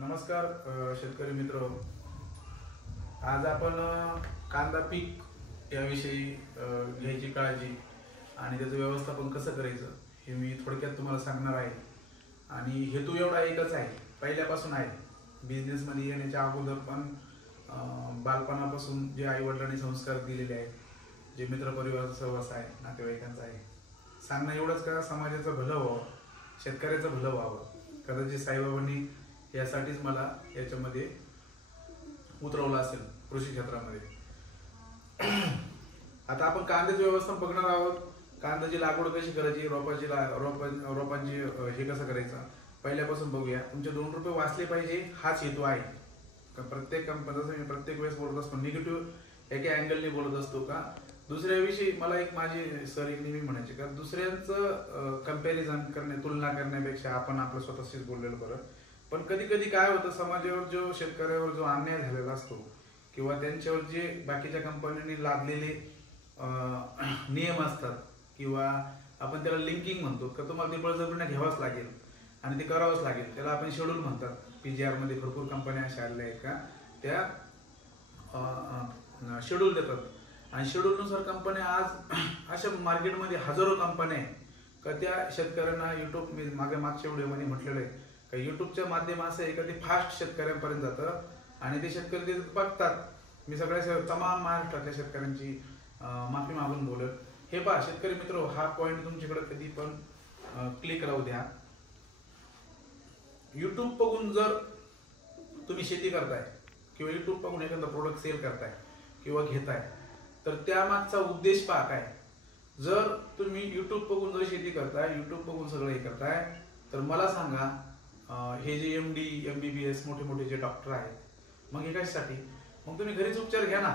नमस्कार शेतकरी मित्र. आज आपण कांदा पीक याविषयी घ्यायची काळजी आणि त्याचं व्यवस्थापन कसं करायचं हे मी थोडक्यात तुम्हाला सांगणार आहे. आणि हेतू एवढा एकच आहे, पहिल्यापासून आहे. बिझनेसमध्ये येण्याच्या अगोदर पण बालपणापासून जे आईवडिलांनी संस्कार दिलेले आहेत, जे मित्रपरिवाराचा सहवास आहे, नातेवाईकांचा आहे, सांगणं एवढंच का समाजाचं भलं व्हावं, शेतकऱ्याचं भलं व्हावं. कदाचित साईबाबांनी यासाठीच मला याच्यामध्ये उतरवलं असेल कृषी क्षेत्रामध्ये. आता आपण कांद्याचं व्यवस्थापन बघणार आहोत. कांद्याची लागवड कशी करायची, रोपांची हे कसं करायचं पहिल्यापासून बघूया. तुमचे 2 रुपये वाचले पाहिजे हाच हेतू आहे. प्रत्येक जसं मी प्रत्येक वेळेस बोलत असतो, निगेटिव्ह एका अँगलने बोलत असतो का. दुसऱ्याविषयी मला एक माझे सर एक नेहमी म्हणायचे का दुसऱ्यांचं कंपॅरिझन करणे, तुलना करण्यापेक्षा आपण आपलं स्वतःशीच बोललेलं बरं. पण कधी कधी काय होतं, समाजावर जो शेतकऱ्यावर जो अन्याय झालेला असतो किंवा त्यांच्यावर जे बाकीच्या कंपन्यांनी लादलेले नियम असतात किंवा आपण त्याला लिंकिंग म्हणतो का, तुम्हाला ते बळजबरीने घ्यावंच लागेल आणि ते करावंच लागेल. त्याला आपण शेड्यूल म्हणतात. PGR मध्ये भरपूर कंपन्या अशा आलेल्या आहेत का त्या शेड्यूल देतात आणि शेड्यूलनुसार कंपन्या आज अशा मार्केटमध्ये हजारो कंपन्या आहेत का त्या शेतकऱ्यांना युट्यूब मी मागच्या व्हिडिओमध्ये म्हटलेलं आहे का युट्यूबच्या माध्यम असं आहे का ते फास्ट शेतकऱ्यांपर्यंत जातं आणि ते शेतकरी ते बघतात. मी सगळ्या तमाम महाराष्ट्रातल्या शेतकऱ्यांची माफी मागून बोलत. हे पहा शेतकरी मित्र, हा पॉइंट तुमच्याकडे कधी पण क्लिक राहू द्या. युट्यूब बघून जर तुम्ही शेती करताय किंवा युट्यूब बघून एखादा प्रोडक्ट सेल करताय किंवा घेताय तर त्यामागचा उद्देश पहा काय. जर तुम्ही युट्यूब बघून जर शेती करताय, युट्यूब बघून सगळं हे करताय, तर मला सांगा हे जे MD MBBS मोठे मोठे जे डॉक्टर आहेत, मग हे कशासाठी. मग तुम्ही घरीच उपचार घ्या ना.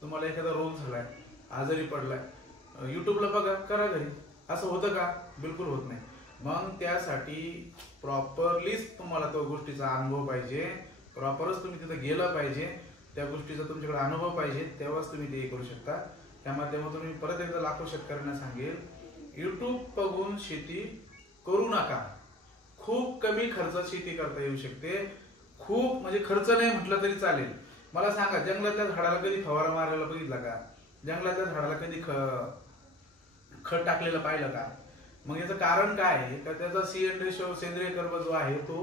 तुम्हाला एखादा रोग झालाय, आजारी पडलाय, युट्यूबला बघा, करा घरी. असं होतं का? बिलकुल होत नाही. मग त्यासाठी प्रॉपरलीच तुम्हाला त्या गोष्टीचा अनुभव पाहिजे, प्रॉपरच तुम्ही तिथे गेलं पाहिजे, त्या गोष्टीचा तुमच्याकडे अनुभव पाहिजे, तेव्हाच तुम्ही ते करू शकता. त्या माध्यमातून मी परत एकदा लाखो शेतकऱ्यांना सांगेल, युट्यूब बघून शेती करू नका. खूप कमी खर्चात शेती करता येऊ शकते. खूप म्हणजे खर्च नाही म्हटलं तरी चालेल. मला सांगा, जंगलातल्या झाडाला कधी फवारा मारायला बघितला का? जंगलातल्या झाडाला कधी खत टाकलेलं पाहिलं का? मग याचं कारण काय आहे का त्याचा CN रेशो, सेंद्रिय कर्ब जो आहे तो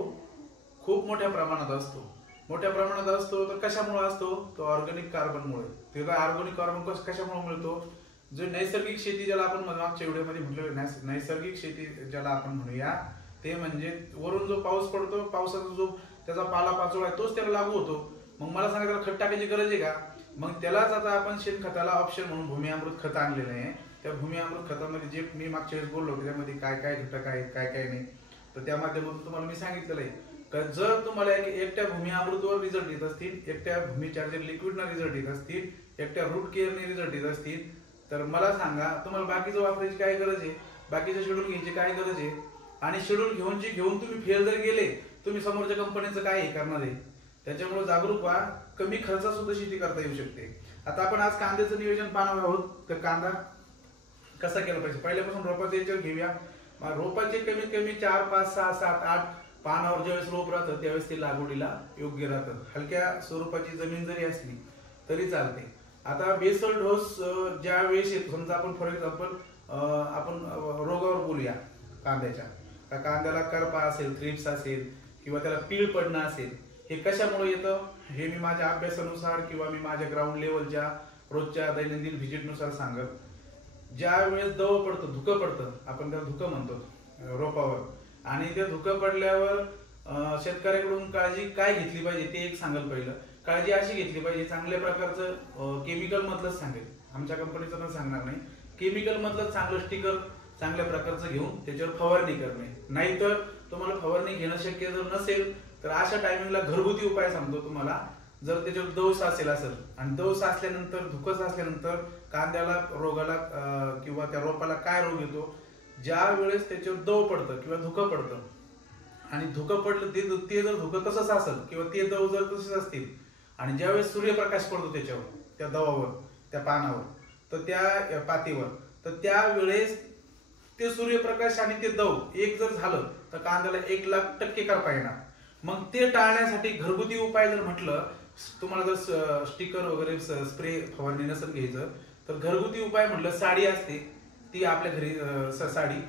खूप मोठ्या प्रमाणात असतो. मोठ्या प्रमाणात असतो तर कशामुळे असतो? तो ऑर्गॅनिक कार्बनमुळे. ते ऑर्गॅनिक कार्बन कशामुळे मिळतो? जो नैसर्गिक शेती ज्याला आपण मागच्या व्हिडिओमध्ये म्हटलं, नैसर्गिक शेती ज्याला आपण म्हणूया, ते म्हणजे वरून जो पाऊस पडतो, पावसाचा जो त्याचा पाला पाचोळा आहे तोच त्याला लागू होतो. मग मला सांगा त्याला खत टाकायची गरज आहे का? मग त्यालाच आता आपण शेणखताला ऑप्शन म्हणून भूमी अमृत खत आणलेलं आहे. त्या भूमी अमृत खतामध्ये जे मी मागच्या वेळेस बोललो त्यामध्ये काय काय घटक आहेत, काय काय नाही, तर त्या माध्यमातून तुम्हाला मी सांगितलेलं आहे का जर तुम्हाला एकट्या भूमी अमृतवर रिझल्ट येत असतील, एकट्या भूमी चार्जर लिक्विडना रिझल्ट येत असतील, एकट्या रूट केअरने रिझल्ट येत असतील, तर मला सांगा तुम्हाला बाकीचं वापरायची काय गरज आहे? बाकीचं शेड्यूल घ्यायची काय गरज आहे? आणि शेड्यूल घेऊन तुम्ही फेल जर गेले, तुम्ही समोरच्या कंपनीचं काय हे करणार आहे? त्याच्यामुळे जागरूक व्हा. कमी खर्चात सुद्धा शेती करता येऊ शकते. आता आपण आज कांद्याचं नियोजन पाहणार आहोत. तर कांदा कसा केला पाहिजे पहिल्यापासून रोपाचे याच्यावर घेऊया. रोपाचे कमीत कमी 4, 5, 6, 7, 8 पानावर ज्यावेळेस रोप राहतं त्यावेळेस ते लागवडीला योग्य राहतं. हलक्या स्वरूपाची जमीन जरी असली तरी चालते. आता बेसल डोस ज्या वेळेस येतो, समजा आपण फॉर एक्झाम्पल आपण रोगावर बोलूया कांद्याच्या. कांद्याला करपा असेल, थ्रिप्स असेल किंवा त्याला पीळ पडणं असेल, हे कशामुळे येतं हे मी माझ्या अभ्यासानुसार किंवा मी माझ्या ग्राउंड लेवलच्या रोजच्या दैनंदिन व्हिजिटनुसार सांगत. ज्या वेळेस दव पडतं, धुकं पडतं, आपण त्याला धुकं म्हणतो रोपावर, आणि ते धुकं पडल्यावर शेतकऱ्याकडून काळजी काय घेतली पाहिजे ते एक सांगाल. पहिलं काळजी अशी घेतली पाहिजे, चांगल्या प्रकारचं केमिकल मधलंच सांगेल, आमच्या कंपनीचं पण सांगणार नाही, केमिकल मधलं चांगलं स्टिकर चांगल्या प्रकारचं घेऊन त्याच्यावर फवारणी करणे. नाहीतर तुम्हाला फवारणी घेणं शक्य जर नसेल तर अशा टायमिंगला घरगुती उपाय सांगतो तुम्हाला. जर त्याच्यावर दव साचेल असेल आणि दव साचल्यानंतर, धुकं साचल्यानंतर कांद्याला रोगाला किंवा त्या रोपाला काय रोग येतो, ज्या वेळेस त्याच्यावर दव पडतं किंवा धुकं पडतं आणि धुकं पडलं ते जर धुकं तसंच असेल किंवा ते दव जर तसेच असतील आणि ज्यावेळेस सूर्यप्रकाश पडतो त्याच्यावर, त्या दवावर, त्या पानावर, तर त्या पातीवर, तर त्यावेळेस ते सूर्यप्रकाश आणि ते दव एक जर झालं तर कांद्याला 1,00,000% करपा येणार. मग ते टाळण्यासाठी घरगुती उपाय जर म्हटलं, तुम्हाला जर स्टिकर वगैरे स्प्रे फवारणी नसेल घ्यायचं, तर घरगुती उपाय म्हटलं साडी असते ती आपल्या घरी साडी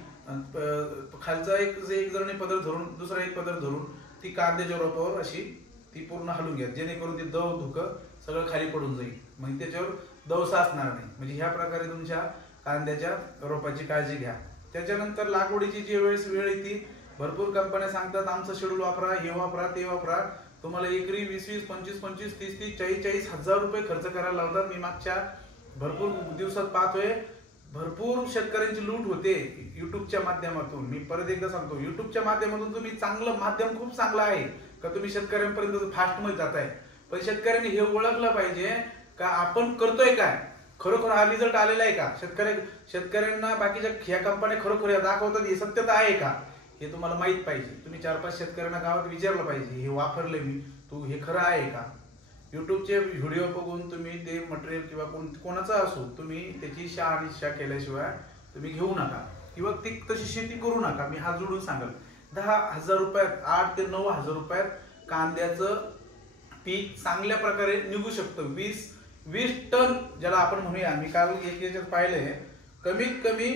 खालचा एक जणांनी पदर धरून दुसरा एक पदर धरून ती कांद्याच्या रोपावर अशी ती पूर्ण हलून घ्या, जेणेकरून ते दव धुकं सगळं खाली पडून जाईल, मग त्याच्यावर दव साचणार नाही. म्हणजे ह्या प्रकारे तुमच्या कांद्याच्या रोपाची काळजी घ्या. त्याच्यानंतर लागवडीची जी वेळ येते, भरपूर कंपन्या सांगतात आमचं शेड्यूल वापरा, हे वापरा, ते वापरा, तुम्हाला एकरी 20-20, 25-25, 30-30, 40-40 हजार रुपये खर्च करायला लावतात. मी मागच्या भरपूर दिवसात पाहतोय भरपूर शेतकऱ्यांची लूट होते युट्यूबच्या माध्यमातून. मी परत एकदा सांगतो, युट्यूबच्या माध्यमातून तुम्ही चांगलं माध्यम खूप चांगलं आहे का तुम्ही शेतकऱ्यांपर्यंत फास्ट मध्ये जाताय, पण शेतकऱ्यांनी हे ओळखलं पाहिजे का आपण करतोय काय, खरोखर हा रिझल्ट आलेला आहे का, शेतकऱ्यांना बाकीच्या ह्या कंपन्या खरोखर दाखवतात हे सत्यता आहे का, हे तुम्हाला माहित पाहिजे. तुम्ही 4-5 शेतकऱ्यांना गावात विचारलं पाहिजे, हे वापरले मी, तू हे खरं आहे का. युट्यूबचे व्हिडिओ बघून तुम्ही ते मटेरियल किंवा कोणाचं असो तुम्ही त्याची शहानिशा केल्याशिवाय तुम्ही घेऊ नका किंवा ती तशी शेती करू नका. मी हा जोडून सांगेल, 10,000 रुपयात 8 ते 9,000 रुपयात कांद्याचं पीक चांगल्या प्रकारे निघू शकतं. 20 टन ज्याला आपण म्हणूया, मी काल एक याच्यात पाहिलंय, कमीत कमी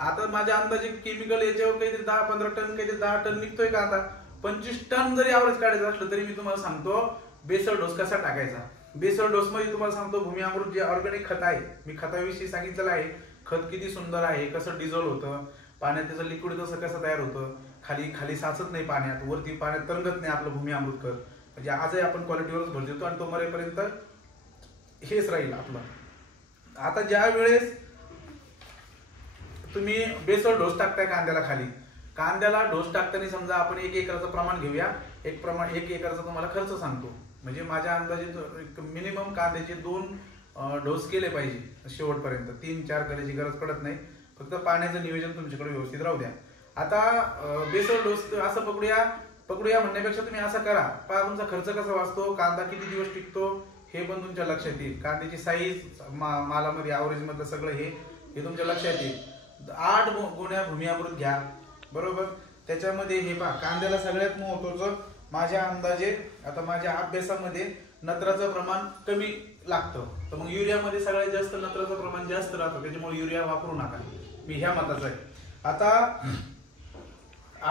आता माझ्या अंदाजे केमिकल याच्यावर काहीतरी 10-15 टन, काहीतरी 10 टन निघतोय का, आता 25 टन जरी ॲव्हरेज काढायचं असलं तरी मी तुम्हाला सांगतो बेसल डोस कसा टाकायचा. बेसल डोस मध्ये तुम्हाला सांगतो भूमी अमृत जे ऑर्गॅनिक खत आहे, मी खताविषयी सांगितलेलं आहे, खत किती सुंदर आहे, कसं डिझॉल्व होतं पाण्यात, त्याचं लिक्विड कसं तयार होतं, खाली साचत नाही पाण्यात, वरती पाण्यात तरंगत नाही आपलं भूमी अमृत खत. म्हणजे आजही आपण क्वालिटीवरच भर देतो आणि तो मरेपर्यंत हेच राहील आपलं. आता ज्या वेळेस तुम्ही बेसल डोस टाकताय कांद्याला डोस टाकताना समजा आपण 1 एकराचं प्रमाण घेऊया, 1 एकराचा तुम्हाला खर्च सांगतो. म्हणजे माझ्या अंदाजे मिनिमम कांद्याचे 2 डोस केले पाहिजे शेवटपर्यंत, 3-4 करायची गरज पडत नाही, फक्त पाण्याचं नियोजन तुमच्याकडे व्यवस्थित राहू द्या. आता बेसल डोस असं पकडूया म्हणण्यापेक्षा तुम्ही असं करा, पहा तुमचा खर्च कसा वाचतो, कांदा किती दिवस टिकतो हे पण तुमच्या लक्षात येईल, कांद्याची साईज मालामध्ये ॲव्हरेज मधलं सगळं हे तुमच्या लक्षात येईल. 8 गोण्या भूमी अमृत घ्या, बरोबर. त्याच्यामध्ये हे पहा, कांद्याला सगळ्यात महत्त्वाचं माझ्या अंदाजे, आता माझ्या अभ्यासामध्ये नत्राचं प्रमाण कमी लागतं, तर मग युरियामध्ये सगळ्यात जास्त नत्राचं प्रमाण जास्त राहतं, त्याच्यामुळे युरिया वापरू नका, मी ह्या मताचा आहे. आता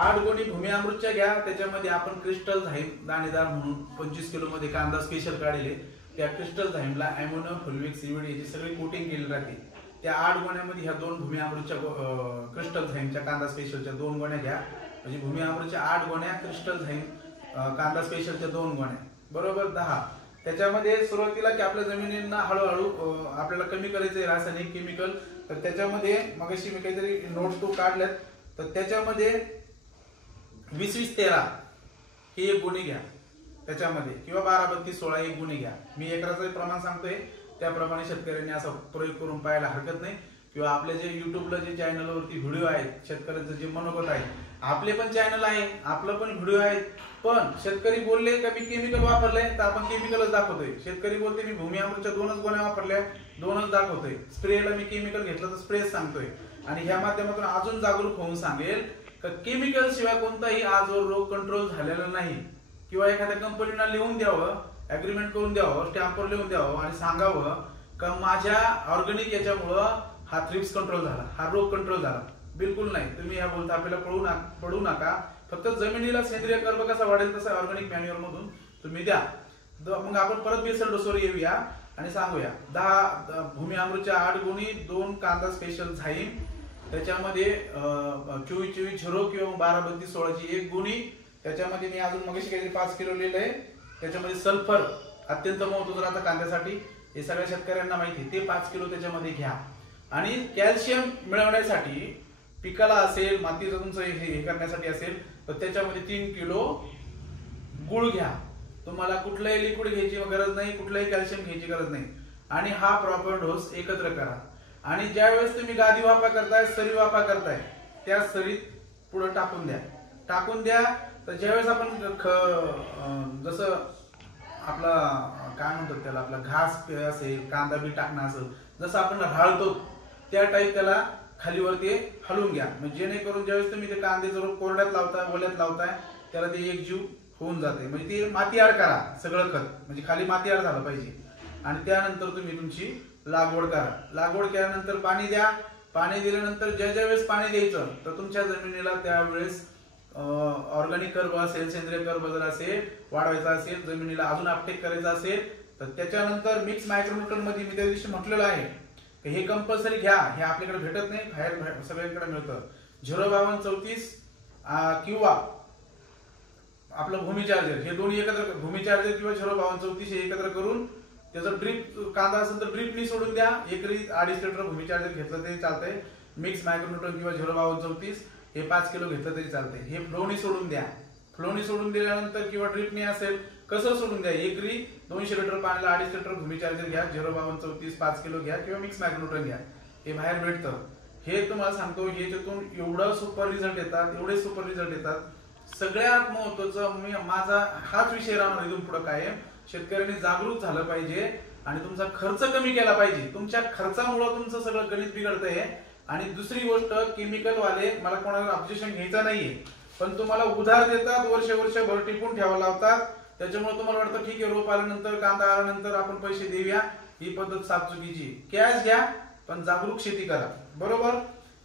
8 गोणी भूमी अमृतच्या घ्या, त्याच्यामध्ये आपण क्रिस्टल झाईम दाणेदार म्हणून 25 किलो मध्ये कांदा स्पेशल काढले, त्या क्रिस्टल झाईमला अॅमोनियम फुलविक सीव्हीड याची सगळी कोटिंग केली राहते. त्या 8 गोण्यामध्ये ह्या 2 भूमी अमृतच्या क्रिस्टल झाईमच्या कांदा स्पेशलच्या 2 गोण्या घ्या, म्हणजे भूमी अमृतच्या 8 गोण्या, क्रिस्टल झाईम कांदा स्पेशलच्या 2 गोण्या, बरोबर 10. त्याच्यामध्ये सुरुवातीला की आपल्या जमिनींना हळूहळू आपल्याला कमी करायचंय रासायनिक केमिकल, तर त्याच्यामध्ये मगाशी मी काहीतरी नोट्स 2 काढल्यात, तर त्याच्यामध्ये 20-20-13 ही 1 गुणी घ्या त्याच्यामध्ये, किंवा 12-32-16 1 गुणी घ्या. मी एकराचं प्रमाण सांगतोय त्याप्रमाणे शेतकऱ्यांनी असा प्रयोग करून पाहायला हरकत नाही. किंवा आपले जे युट्यूबला जे चॅनलवरती व्हिडिओ आहेत, शेतकऱ्यांचं जे मनोगत आहे, आपले पण चॅनल आहे, आपलं पण व्हिडिओ आहे, पण शेतकरी बोलले का मी केमिकल वापरलंय तर आपण केमिकलच दाखवतोय. शेतकरी बोलते मी भूमी अमृतच्या 2च गोण्या वापरल्या, 2च दाखवतोय. स्प्रेला मी केमिकल घेतलं तर स्प्रेच सांगतोय. आणि ह्या माध्यमातून अजून जागरूक होऊन सांगेल का केमिकल शिवाय कोणताही आजवर रोग कंट्रोल झालेला नाही. किंवा एखाद्या कंपनीला लिहून द्यावं, अग्रीमेंट करून द्यावं, स्टॅम्पवर लिहून द्यावं आणि सांगावं का माझ्या ऑर्गॅनिक याच्यामुळं हा थ्रिप्स कंट्रोल झाला, हा रोग कंट्रोल झाला. बिलकुल नाही. तुम्ही या बोलता आपल्याला पडू नका. फक्त जमिनीला सेंद्रिय कर्ब कसा वाढेल तसा ऑर्गॅनिक मॅन्युअर मधून तुम्ही द्या. मग आपण परत बेसल डोसवर येऊया आणि सांगूया 10 भूमी अमृतच्या 8 गुणी, 2 कांदा स्पेशल झाईम, त्याच्यामध्ये 24-24-0 किंवा 12-32-16 ची 1 गुणी, त्याच्यामध्ये मी अजून मगाशी काहीतरी 5 किलो लिहिलंय, त्याच्यामध्ये सल्फर अत्यंत महत्त्वाचं राहतं कांद्यासाठी, हे सगळ्या शेतकऱ्यांना माहिती, ते 5 किलो त्याच्यामध्ये घ्या. आणि कॅल्शियम मिळवण्यासाठी पिकाला असेल, मातीचं तुमचं हे करण्यासाठी असेल तर त्याच्यामध्ये 3 किलो गुळ घ्या. तुम्हाला कुठलंही लिक्विड घ्यायची गरज नाही, कुठलंही कॅल्शियम घ्यायची गरज नाही. आणि हा प्रॉपर डोस एकत्र करा. आणि ज्या वेळेस तुम्ही गादी वाफा करताय, सरी वाफा करताय, त्या सरीत पुढे टाकून द्या. तर ज्यावेळेस आपण जसं आपला काय म्हणतात त्याला, आपला घास असेल, कांदा बी टाकणं असेल, जसं आपण राळतो त्या टाईप त्याला खालीवरती हलवून घ्या. म्हणजे जेणेकरून ज्यावेळेस तुम्ही ते कांद्याचं रोप कोरड्यात लावताय, ओल्यात लावताय, त्याला ते एकजीव होऊन जाते. म्हणजे ती मातीआड करा सगळं खत, म्हणजे खाली मातीआड झालं पाहिजे. आणि त्यानंतर तुम्ही तुमची लागवड करा. लागवड केल्यानंतर पाणी द्या. पाणी दिल्यानंतर ज्या ज्या वेळेस पाणी द्यायचं तर तुमच्या जमिनीला त्यावेळेस ऑर्गॅनिक कर्ब असेल, सेंद्रिय कर्ब जर असेल वाढवायचा असेल, जमिनीला अजून अपटेक करायचा असेल तर त्याच्यानंतर मिक्स मायक्रोन्यूट्रन मध्ये मी त्या दिवशी म्हटलेलं आहे की हे कंपल्सरी घ्या. हे आपल्याकडे भेटत नाही, बाहेर सगळ्यांकडे मिळतं. 05234 किंवा आपलं भूमी चार्जर, हे दोन्ही एकत्र, भूमी चार्जर किंवा 05234 हे एकत्र करून त्याचं ड्रीप कांदा असेल तर ड्रीपनी सोडून द्या. एकरी 2.5 लिटर भूमी चार्जर घेतलं तरी चालतंय. मिक्स मायक्रोन्यूट्रन किंवा 05234 हे 5 किलो घेतलं तरी चालतंय. हे फ्लोनी सोडून द्या. फ्लोनी सोडून दिल्यानंतर किंवा ड्रीपनी असेल कसं सोडून द्या. एकरी 200 लिटर पाण्याला 2.5 लिटर भूमी चार्जर घ्या, 05234 5 किलो घ्या किंवा मिक्स मायक्रोन्यूट्रन घ्या. हे बाहेर भेटतं. हे तुम्हाला सांगतो, हे त्यातून एवढं सुपर रिझल्ट येतात, एवढे सुपर रिझल्ट येतात. सगळ्यात महत्वाचं माझा हाच विषय राहणार इथून पुढे कायम, शेतकऱ्यांनी जागरूक झालं पाहिजे आणि तुमचा खर्च कमी केला पाहिजे. तुमच्या खर्चामुळे तुमचं सगळं गणित बिघडतंय. आणि दुसरी गोष्ट, केमिकल वाले, मला कोणावर ऑब्जेक्शन घ्यायचं नाहीये, पण तुम्हाला उधार देतात, वर्षभर टिपून ठेवायला लावतात. त्याच्यामुळे तुम्हाला वाटतं ठीक आहे, रोप आल्यानंतर, कांदा आल्यानंतर आपण पैसे देऊया. ही पद्धत साफ चुकीची. कॅश घ्या पण जागरूक शेती करा. बरोबर.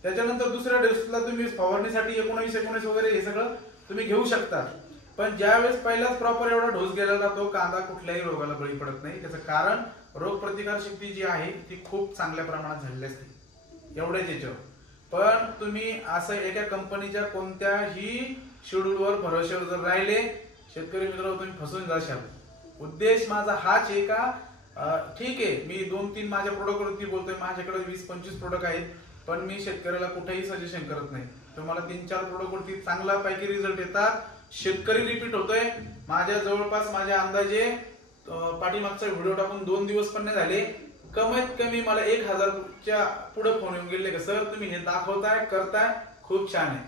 त्याच्यानंतर दुसऱ्या डोसला तुम्ही फवारणीसाठी 19 वगैरे हे सगळं तुम्ही घेऊ शकता. पण ज्यावेळेस पहिलाच प्रॉपर एवढा डोस गेला जातो, कांदा कुठल्याही रोगाला बळी पडत नाही. त्याचं कारण रोगप्रतिकार शक्ती जी आहे ती खूप चांगल्या प्रमाणात झालेली असते. एवढ्याच याच्यावर. पण तुम्ही असं एका कंपनीच्या कोणत्याही शेड्यूलवर भरोश्यावर जर राहिले, शेतकरी मित्र तुम्ही फसून जाशाल. उद्देश माझा हाच आहे का, ठीक आहे मी 2-3 माझ्या प्रोडक्ट वरती बोलतोय, माझ्याकडे 20-25 प्रोडक्ट आहेत, पण मी शेतकऱ्याला कुठेही सजेशन करत नाही. तुम्हाला 3-4 प्रोडक्ट वरती चांगला पैकी रिझल्ट येतात. शेतकरी रिपीट होतोय. माझ्या जवळपास माझ्या अंदाजे पाठीमागचा व्हिडिओ टाकून 2 दिवस पण नाही झाले, कमीत कमी मला 1000च्या पुढे फोन येऊन गेले की सर तुम्ही हे दाखवताय, करताय, खूप छान आहे.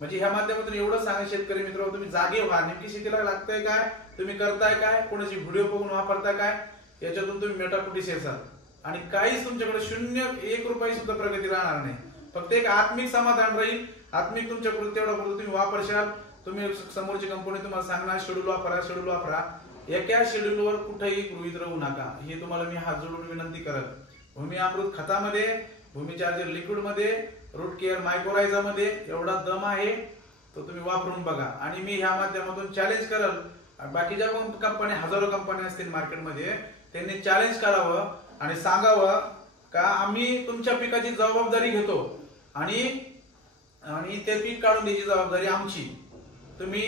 म्हणजे ह्या माध्यमातून एवढं सांगा शेतकरी मित्र, तुम्ही जागे व्हा. नेमकी शेतीला लागतंय काय, तुम्ही करताय काय, कोणाची व्हिडिओ बघून वापरताय काय, याच्यातून तुम्ही मेटाकुटीस येसाल. आणि काहीच तुमच्याकडे 1 रुपये सुद्धा प्रगती राहणार नाही. फक्त एक आत्मिक समाधान राहील. आत्मिक तुमच्याकडे तेवढा तुम्ही वापरशाल. तुम्ही समोरची कंपनी तुम्हाला सांगणार शेड्यूल वापरा. एका शेड्यूलवर कुठेही गृहीत राहू नका. हे तुम्हाला मी हात जोडून विनंती करत. भूमी अमृत खतामध्ये, भूमी चार्जर लिक्विड मध्ये, रूट केअर मायक्रोरायझा मध्ये एवढा दम आहे, तो तुम्ही वापरून बघा. आणि मी ह्या माध्यमातून चॅलेंज करल, बाकीच्या कंपन्या, हजारो कंपन्या असतील मार्केटमध्ये, त्यांनी चॅलेंज करावं आणि सांगावं का आम्ही तुमच्या पिकाची जबाबदारी घेतो आणि ते पीक काढून द्यायची जबाबदारी आमची. तुम्ही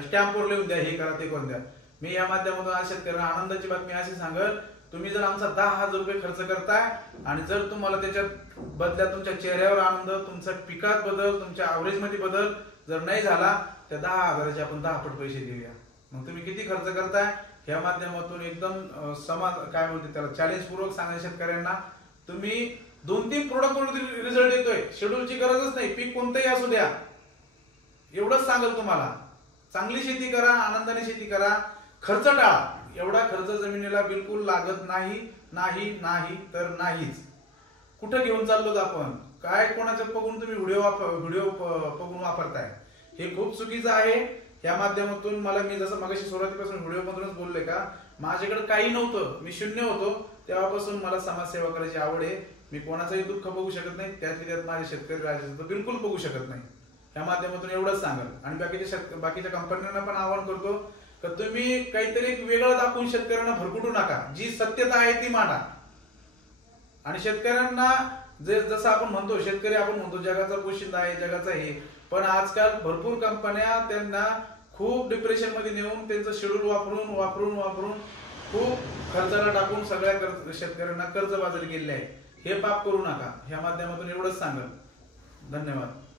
स्टॅम्पवर लिहून द्या, हे करा, ते करून द्या. मी या माध्यमातून आज शेतकऱ्यांना आनंदाची बातमी अशी सांगल, तुम्ही जर आमचा 10,000 रुपये खर्च करताय आणि जर तुम्हाला त्याच्यात बदल्यात तुमच्या चेहऱ्यावर आनंद, तुमच्या पिकात बदल, तुमच्या ऍव्हरेज मध्ये बदल जर नाही झाला, त्या 10,000चे आपण 10 पट पैसे देऊया. मग तुम्ही किती खर्च करताय या माध्यमातून एकदम काय म्हणते त्याला, चॅलेंज पूर्वक सांगा शेतकऱ्यांना. तुम्ही 2-3 प्रोडक्ट वरती रिझल्ट येतोय, शेड्यूलची गरजच नाही, पीक कोणतंही असू द्या, एवढंच सांगल तुम्हाला. चांगली शेती करा, आनंदाने शेती करा, खर्च टाळा. एवढा खर्च जमिनीला बिलकुल लागत नाही तर नाहीच. कुठे घेऊन चाललो आपण, काय कोणाचं बघून तुम्ही व्हिडिओ बघून वापरताय, हे खूप चुकीचं आहे. या माध्यमातून मला, मी जसं मगाशी सुरुवातीपासून व्हिडिओ मधूनच बोलले का, माझ्याकडे काही नव्हतं, मी शून्य होतो. तेव्हापासून मला समाजसेवा करायची आवड आहे. मी कोणाचंही दुःख बघू शकत नाही, त्यात माझे शेतकरी राजाचं बिलकुल बघू शकत नाही. या माध्यमातून एवढंच सांगाल. आणि बाकीच्या कंपन्यांना पण आवाहन करतो तर तुम्ही काहीतरी वेगळं दाखवून शेतकऱ्यांना भरकुटू नका. जी सत्यता आहे ती मांडा. आणि शेतकऱ्यांना जसं आपण म्हणतो, शेतकरी आपण म्हणतो जगाचा पोशिंदा आहे, जगाचा हे, पण आजकाल भरपूर कंपन्या त्यांना खूप डिप्रेशन मध्ये नेऊन त्यांचं शेड्यूल वापरून खूप खर्चाला टाकून सगळ्या शेतकऱ्यांना कर्जबाजारी केलेले आहे. हे पाप करू नका. ह्या माध्यमातून एवढंच सांगेल. धन्यवाद.